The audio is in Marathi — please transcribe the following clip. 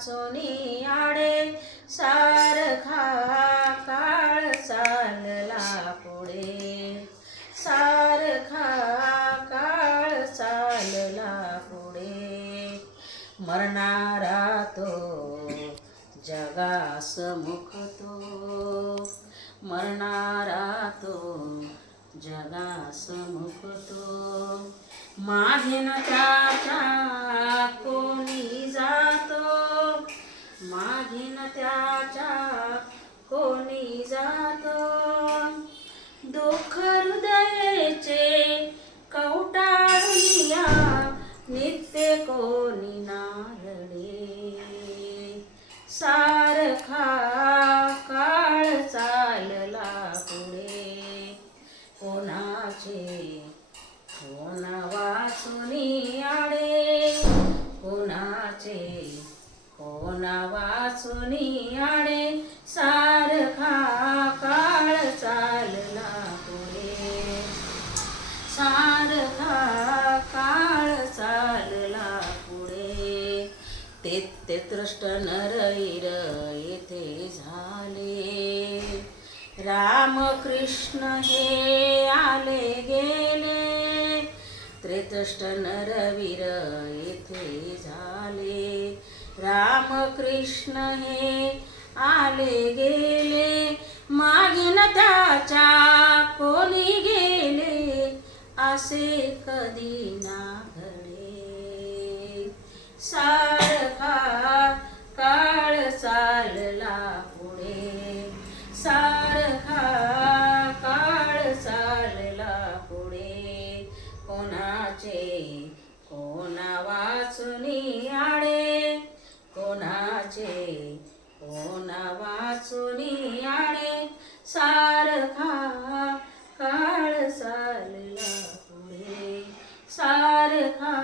वाचुनी आडे सारखा काळ चालला पुढे सारखा काळ चालला पुढे मरणारा तो जगासमुख तो मरणारा तो जगासमुख तो मागीन त्याच्या कोणी जातो मागीन त्याच्या कोणी जातो दुःख हृदयाचे कवटाळूया नित्य कोणी नारळे सारखा काळ चालला पुढे कोणाचे कोण वाचुनी आडे कोणाचे कोण वाचुनी आडे सारखा काळ चालला पुढे सारखा काळ चालला पुढे ते तृष्ट नरईर येथे झाले रामकृष्ण हे आले गेले त्रेतष्ट नरवीर येथे झाले रामकृष्ण हे आले गेले मागीन त्याच्या कोणी गेले असे कधी ना घडे सारखा काळ चालला पुढे सारखा काळ चालला पुढे कोणाचे कोण वाचुनी आडे कोणाचे कोण वाचुनी आडे सारखा काळ चालला पुढे सारखा